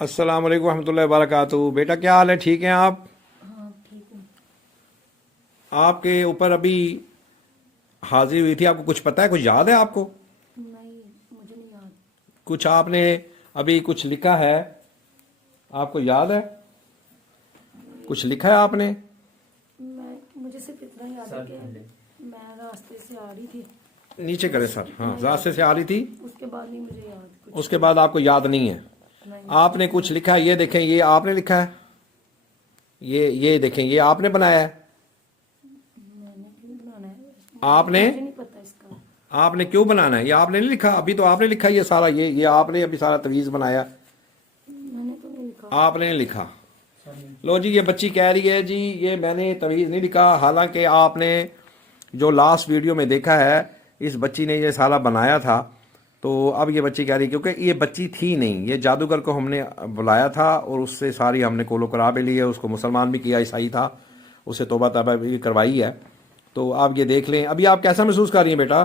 अस्सलाम वालेकुम रहमतुल्लाहि व बरकातहू। बेटा क्या हाल है, ठीक हैं आप? हाँ ठीक हूँ। आपके ऊपर अभी हाजिर हुई थी, आपको कुछ पता है, कुछ याद है आपको? नहीं, मुझे नहीं याद। कुछ आपने अभी कुछ लिखा है, आपको याद है? कुछ लिखा है आपने? मुझे सिर्फ इतना याद है कि मैं रास्ते से आ रही थी। नीचे करें सर। हाँ, इतना याद रास्ते से आ रही थी। है। उसके बाद नहीं मुझे याद कुछ। उसके बाद आपको याद नहीं है? नहीं। आपने कुछ लिखा है, ये देखें, ये आपने लिखा है, ये देखें, ये आपने बनाया है। मैंने क्यों बनाना है? आपने मुझे नहीं पता इसका। आपने क्यों बनाना है? ये आपने नहीं लिखा, अभी तो आपने लिखा ये सारा, ये आपने अभी सारा तवीज़ बनाया, मैंने तो नहीं लिखा। आपने नहीं लिखा। लो जी, ये बच्ची कह रही है जी ये मैंने तवीज़ नहीं लिखा, हालांकि आपने जो लास्ट वीडियो में देखा है इस बच्ची ने ये सारा बनाया था। तो अब ये बच्ची कह रही है, क्योंकि ये बच्ची थी नहीं, ये जादूगर को हमने बुलाया था और उससे सारी हमने कोलो करा भी ली है, उसको मुसलमान भी किया, ईसाई था, उससे तौबा तबा भी करवाई है। तो आप ये देख लें। अभी आप कैसा महसूस कर रही हैं बेटा?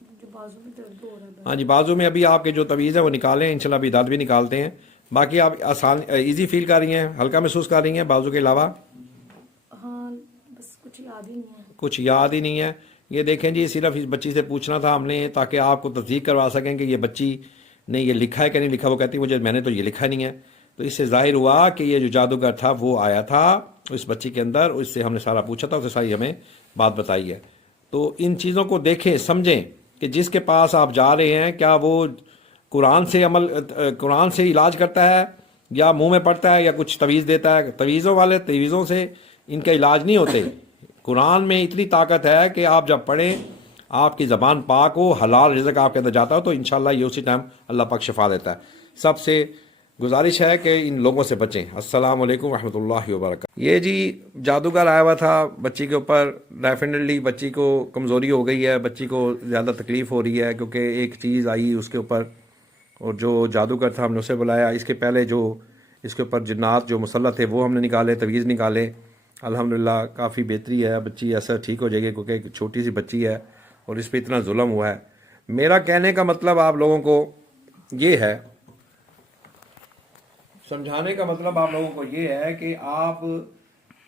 मुझे बाजू में दर्द हो रहा है हाँ बस। जी, बाजू में अभी आपके जो तवीज़ है वो निकालें, इंशाल्लाह अभी दर्द भी निकालते हैं। बाकी आप आसान इजी फील कर रही हैं, हल्का महसूस कर रही हैं बाजू के अलावा? हाँ, बस कुछ याद ही नहीं है। कुछ याद ही नहीं है। ये देखें जी, सिर्फ इस बच्ची से पूछना था हमने ताकि आपको तस्दीक करवा सकें कि ये बच्ची ने ये लिखा है कि नहीं लिखा। वो कहती मुझे मैंने तो ये लिखा नहीं है। तो इससे जाहिर हुआ कि ये जो जादूगर था वो आया था इस बच्ची के अंदर, और इससे हमने सारा पूछा था, उससे सारी हमें बात बताई है। तो इन चीज़ों को देखें, समझें कि जिसके पास आप जा रहे हैं क्या वो कुरान से इलाज करता है या मुंह में पड़ता है या कुछ तवीज़ देता है। तवीज़ों से इनका इलाज नहीं होते। कुरान में इतनी ताकत है कि आप जब पढ़ें, आपकी ज़बान पाक हो, हलाल रिज़्क आपके अंदर जाता हो, तो इंशाल्लाह ये उसी टाइम अल्लाह पाक शिफा देता है। सबसे गुजारिश है कि इन लोगों से बचें। अस्सलाम वालेकुम रहमतुल्लाहि व बरकातहू। ये जी जादूगर आया हुआ था बच्ची के ऊपर। डेफिनेटली बच्ची को कमज़ोरी हो गई है, बच्ची को ज़्यादा तकलीफ़ हो रही है क्योंकि एक चीज़ आई उसके ऊपर, और जो जादूगर था हमने उसे बुलाया। इसके पहले जो इसके ऊपर जिन्नात जो मुसल्लत थे वो हमने निकाले, तवीज़ निकाले। अल्हम्दुलिल्लाह काफ़ी बेहतरी है, बच्ची ऐसा ठीक हो जाएगी क्योंकि एक छोटी सी बच्ची है और इस पर इतना जुल्म हुआ है। मेरा कहने का मतलब आप लोगों को ये है, समझाने का मतलब आप लोगों को ये है कि आप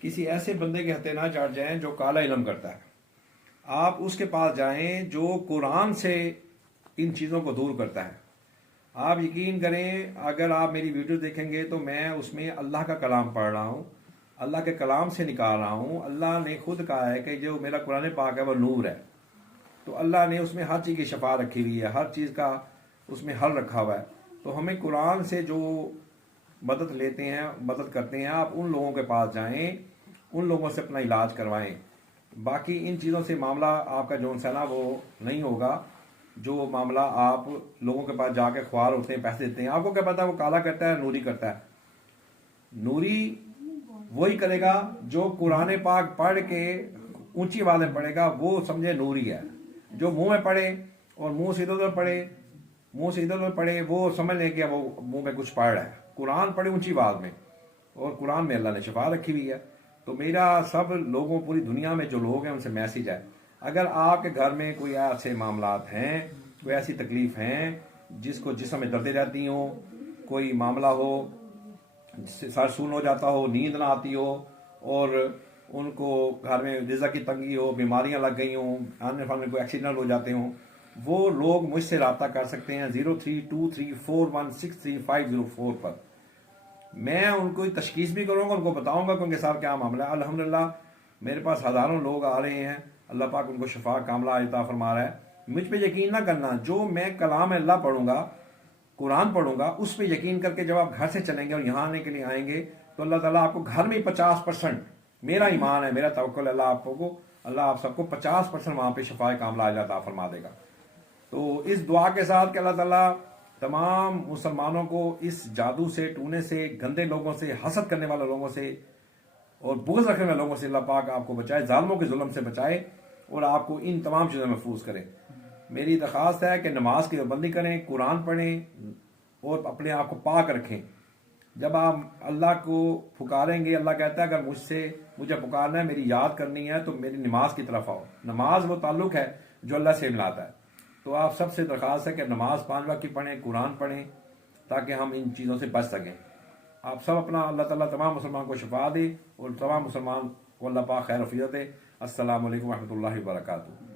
किसी ऐसे बंदे के हत्थे ना चढ़ जाएं जो काला इल्म करता है। आप उसके पास जाएं जो कुरान से इन चीज़ों को दूर करता है। आप यकीन करें, अगर आप मेरी वीडियो देखेंगे तो मैं उसमें अल्लाह का कलाम पढ़ रहा हूँ, अल्लाह के कलाम से निकाल रहा हूँ। अल्लाह ने खुद कहा है कि जो मेरा कुरान पाक है वह नूर है। तो अल्लाह ने उसमें हर चीज़ की शफा रखी हुई है, हर चीज़ का उसमें हल रखा हुआ है। तो हमें कुरान से जो मदद लेते हैं, मदद करते हैं, आप उन लोगों के पास जाएं, उन लोगों से अपना इलाज करवाएं। बाकी इन चीज़ों से मामला आपका जो है ना वो नहीं होगा। जो मामला आप लोगों के पास जाके ख्वार होते हैं, पैसे देते हैं, आपको क्या पता है वो काला करता है नूरी करता है? नूरी वही करेगा जो कुरान पाक पढ़ के ऊंची आवाज में पढ़ेगा, वो समझे नूरी है। जो मुंह में पढ़े और मुंह से इधर उधर पढ़े वो समझ लें कि वो मुंह में कुछ पढ़ रहा है। कुरान पढ़े ऊंची आवाज में, और कुरान में अल्लाह ने शफा रखी हुई है। तो मेरा सब लोगों, पूरी दुनिया में जो लोग हैं उनसे मैसेज है, अगर आपके घर में कोई ऐसे मामलात हैं, कोई ऐसी तकलीफ हैं जिसको जिस्म में दर्दें रहती हो, कोई मामला हो, सर सून हो जाता हो, नींद ना आती हो, और उनको घर में रिज़्क़ की तंगी हो, बीमारियां लग गई हों, आने फाने को एक्सीडेंट हो जाते हों, वो लोग मुझसे रब्ता कर सकते हैं 0323416350 पर। मैं उनको तशखीस भी करूँगा, उनको बताऊँगा कि उनके साथ क्या मामला है। अल्हम्दुलिल्लाह मेरे पास हज़ारों लोग आ रहे हैं, अल्लाह पाक उनको शफा कामला अता फरमा रहा है। मुझ पे यकीन ना करना, जो मैं कलाम अल्लाह पढ़ूंगा, कुरान पढ़ूंगा, उस पर यकीन करके जब आप घर से चलेंगे और यहाँ आने के लिए आएंगे तो अल्लाह ताला आपको घर में 50%, मेरा ईमान है, मेरा तवक्कुल अल्लाह आपको, अल्लाह आप सबको 50% वहाँ पे शफा कामला अता फरमा देगा। तो इस दुआ के साथ कि अल्लाह ताला तमाम मुसलमानों को इस जादू से, टूने से, गंदे लोगों से, हसद करने वाले लोगों से और बुग़्ज़ रखने वाले लोगों से अल्लाह पाक आपको बचाए, जालिमों के जुल्म से बचाए और आपको इन तमाम चीज़ों में महफूज करे। मेरी दरख्वास्त है कि नमाज की पाबंदी करें, कुरान पढ़ें और अपने आप को पाक रखें। जब आप अल्लाह को पुकारेंगे, अल्लाह कहता है अगर मुझे पुकारना है, मेरी याद करनी है, तो मेरी नमाज की तरफ आओ। नमाज वो ताल्लुक है जो अल्लाह से मिलाता है। तो आप सबसे दरख्वास्त है कि नमाज 5 वक्त की पढ़ें, कुरान पढ़ें, تاکہ ہم ان چیزوں سے بچ سکیں. آپ سب اپنا اللہ تعالیٰ تمام مسلمان کو شفا دے اور تمام مسلمان کو اللہ پاک خیر و عافیت دے. السلام علیکم ورحمۃ اللہ وبرکاتہ.